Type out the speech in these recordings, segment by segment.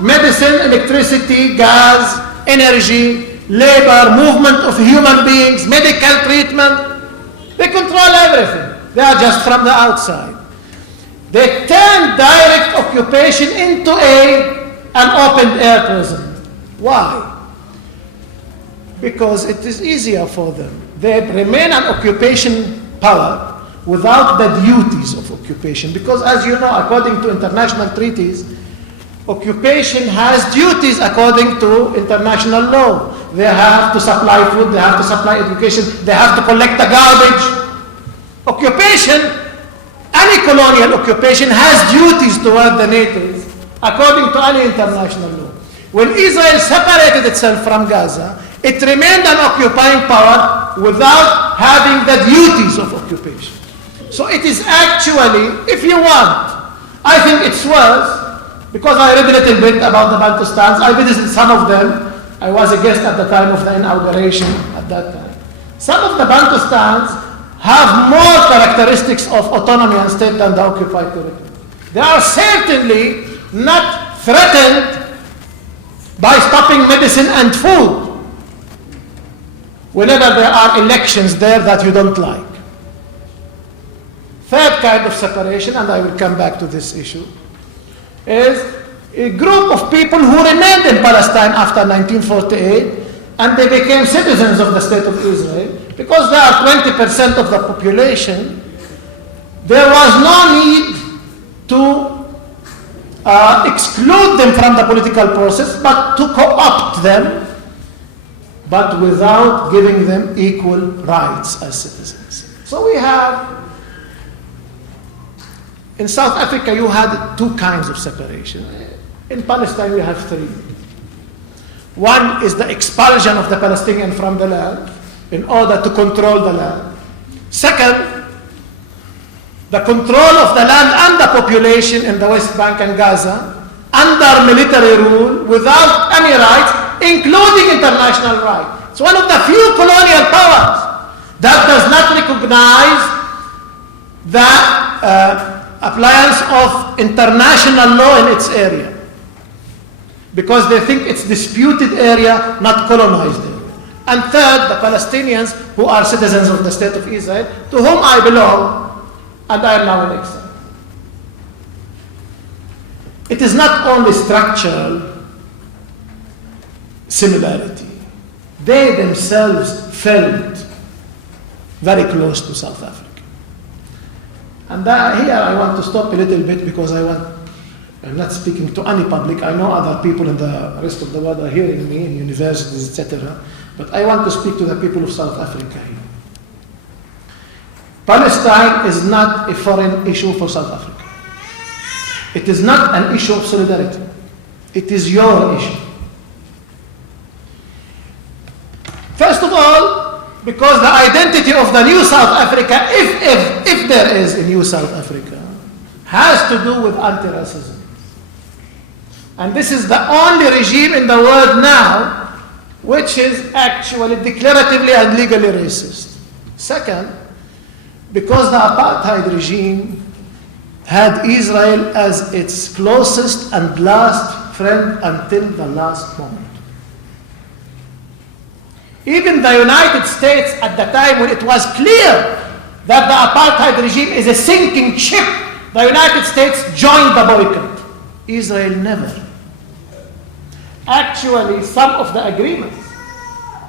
medicine, electricity, gas, energy, labor, movement of human beings, medical treatment. They control everything. They are just from the outside. They turn direct occupation into an open-air prison. Why? Because it is easier for them. They remain an occupation power without the duties of occupation. Because as you know, according to international treaties, occupation has duties according to international law. They have to supply food, they have to supply education, they have to collect the garbage. Occupation, any colonial occupation has duties toward the natives according to any international law. When Israel separated itself from Gaza, it remained an occupying power without having the duties of occupation. So it is actually, if you want, I think it's worse, because I read a little bit about the Bantustans. I visited some of them. I was a guest at the time of the inauguration at that time. Some of the Bantustans have more characteristics of autonomy and state than the occupied territory. They are certainly not threatened by stopping medicine and food whenever there are elections there that you don't like. Third kind of separation, and I will come back to this issue, is a group of people who remained in Palestine after 1948, and they became citizens of the State of Israel. Because they are 20% of the population, there was no need to exclude them from the political process, but to co-opt them, but without giving them equal rights as citizens. So we have, in South Africa, you had two kinds of separation. In Palestine, we have three. One is the expulsion of the Palestinian from the land in order to control the land. Second, the control of the land and the population in the West Bank and Gaza under military rule without any rights, including international rights. It's one of the few colonial powers that does not recognize the appliance of international law in its area, because they think it's disputed area, not colonized area. And third, the Palestinians who are citizens of the State of Israel, to whom I belong, and I am now in exile. It is not only structural similarity. They themselves felt very close to South Africa. And here I want to stop a little bit, because I'm not speaking to any public. I know other people in the rest of the world are hearing me in universities, etc. But I want to speak to the people of South Africa here. Palestine is not a foreign issue for South Africa. It is not an issue of solidarity. It is your issue. First of all, because the identity of the new South Africa, if there is a new South Africa, has to do with anti-racism. And this is the only regime in the world now which is actually declaratively and legally racist. Second, because the apartheid regime had Israel as its closest and last friend until the last moment. Even the United States, at the time when it was clear that the apartheid regime is a sinking ship, the United States joined the boycott. Israel never. Actually, some of the agreements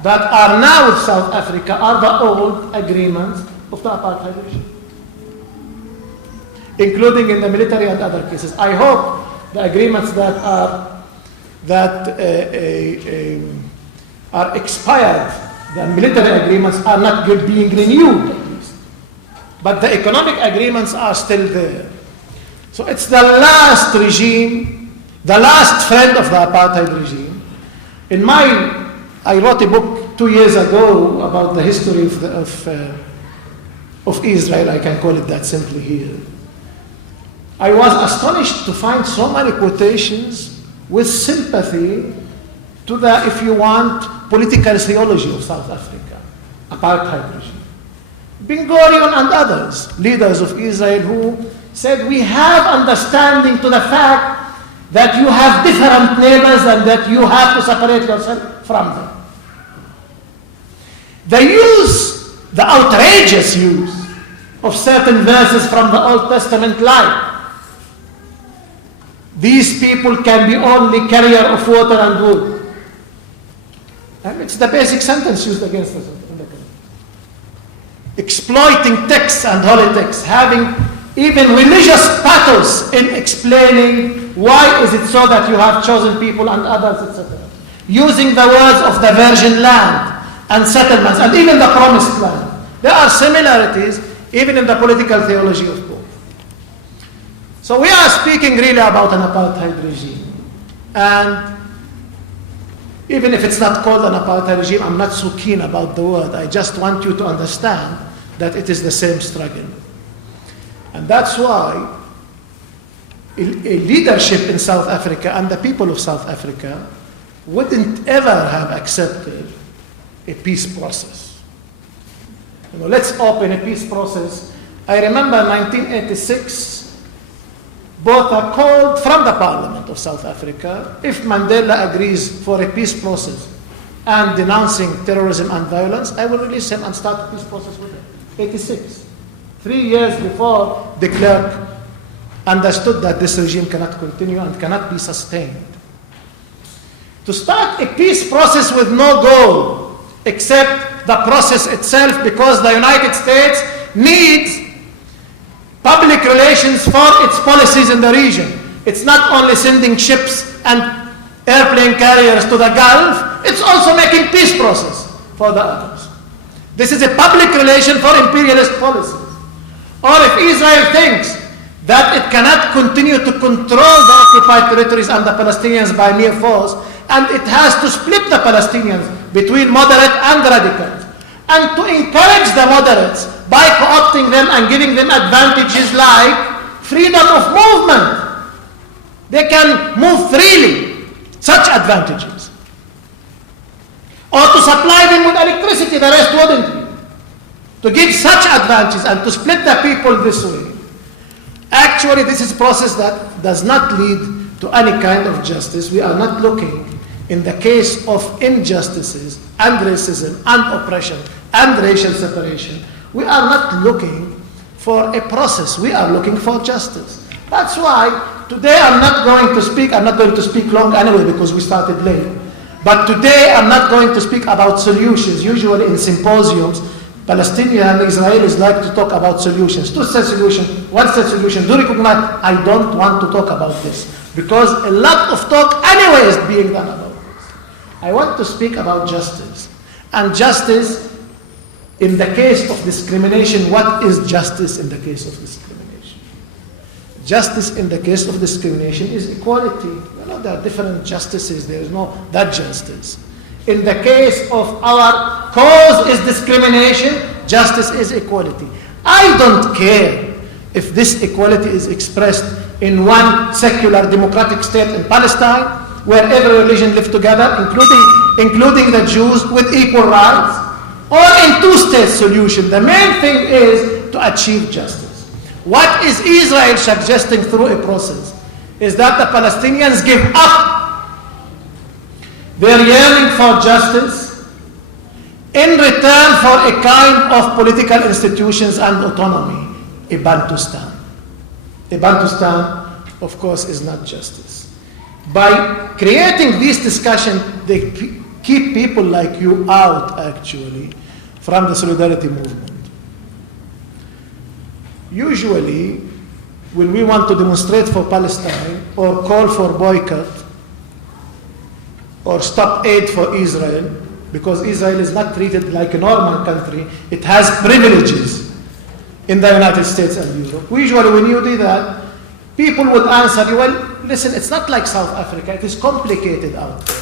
that are now with South Africa are the old agreements of the apartheid regime, including in the military and other cases. I hope the agreements that are expired, the military agreements, are not being renewed, at least. But the economic agreements are still there. So it's the last regime, the last friend of the apartheid regime. I wrote a book 2 years ago about the history of Israel. I can call it that simply here. I was astonished to find so many quotations with sympathy to the, if you want, political theology of South Africa, apartheid regime. Ben-Gurion and others, leaders of Israel, who said, we have understanding to the fact that you have different neighbors and that you have to separate yourself from them. The outrageous use of certain verses from the Old Testament like, these people can be only carrier of water and wood. And it's the basic sentence used against us in the Quran. Exploiting texts and holy texts, having even religious pathos in explaining why is it so that you have chosen people and others, etc. Using the words of the virgin land and settlements and even the promised land. There are similarities even in the political theology of both. So we are speaking really about an apartheid regime. And even if it's not called an apartheid regime, I'm not so keen about the word. I just want you to understand that it is the same struggle. And that's why a leadership in South Africa and the people of South Africa wouldn't ever have accepted a peace process. Let's open a peace process. I remember 1986, both are called from the Parliament of South Africa, if Mandela agrees for a peace process and denouncing terrorism and violence, I will release him and start a peace process with him. 86. 3 years before de Klerk understood that this regime cannot continue and cannot be sustained. To start a peace process with no goal except the process itself, because the United States needs public relations for its policies in the region. It's not only sending ships and airplane carriers to the Gulf, it's also making peace process for the others. This is a public relation for imperialist policies. Or if Israel thinks that it cannot continue to control the occupied territories and the Palestinians by mere force, and it has to split the Palestinians between moderate and radicals, and to encourage the moderates by co-opting them and giving them advantages like freedom of movement. They can move freely, such advantages. Or to supply them with electricity, the rest wouldn't be. To give such advantages and to split the people this way. Actually, this is a process that does not lead to any kind of justice. We are not looking, in the case of injustices and racism and oppression and racial separation, we are not looking for a process. We are looking for justice. That's why today I'm not going to speak long anyway because we started late. But today I'm not going to speak about solutions. Usually in symposiums, Palestinians and Israelis like to talk about solutions. Two-state solution, one-state solution. Do recognize, I don't want to talk about this because a lot of talk anyway is being done about this. I want to speak about justice. And justice in the case of discrimination. What is justice in the case of discrimination? Justice in the case of discrimination is equality. There are different justices. There is no that justice. In the case of our cause is discrimination, justice is equality. I don't care if this equality is expressed in one secular democratic state in Palestine, where every religion lives together, including the Jews, with equal rights, or in two-state solution. The main thing is to achieve justice. What is Israel suggesting through a process is that the Palestinians give up their yearning for justice in return for a kind of political institutions and autonomy, a Bantustan. A Bantustan, of course, is not justice. By creating this discussion, they keep people like you out, actually, from the solidarity movement. Usually, when we want to demonstrate for Palestine or call for boycott or stop aid for Israel, because Israel is not treated like a normal country, it has privileges in the United States and Europe. Usually when you do that, people would answer you, well, listen, it's not like South Africa, it is complicated out there.